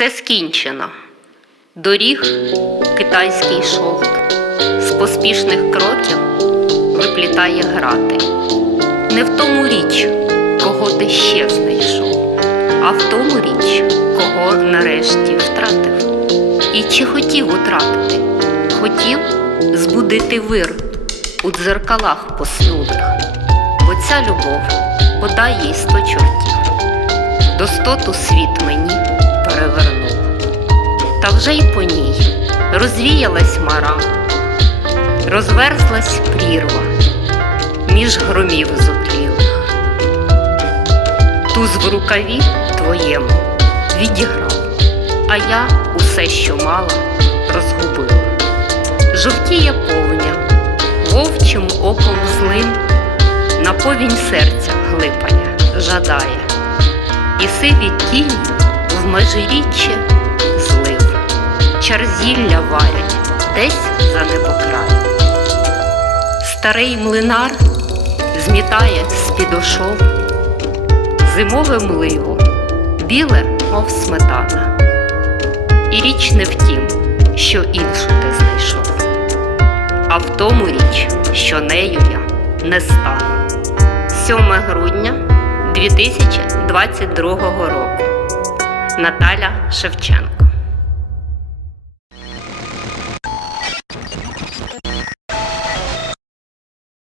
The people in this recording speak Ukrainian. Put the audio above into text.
Все скінчено. Доріг китайський шовк, з поспішних кроків виплітає грати. Не в тому річ, кого ти ще знайшов, а в тому річ, кого нарешті втратив. І чи хотів утратити? Хотів збудити вир у дзеркалах поснулих, бо ця любов подай їй сто чортів, достоту світ мені перевернув. Та вже й по ній розвіялась мара, розверзлась прірва між громів зотлілих. Туз в рукаві твоєму відіграв, а я усе, що мала, розгубила. Жовтіє повня, вовчим оком злим, на повінь серця глипає, жадає, і сиві тіні в межиріччя злив, чарзілля варять десь за небокрай. Старий млинар змітає з-під ошов зимове мливо, біле, мов сметана. І річ не в тім, що іншу ти знайшов, а в тому річ, що нею я не стану. 7 грудня 2022 року. Наталя Шевченко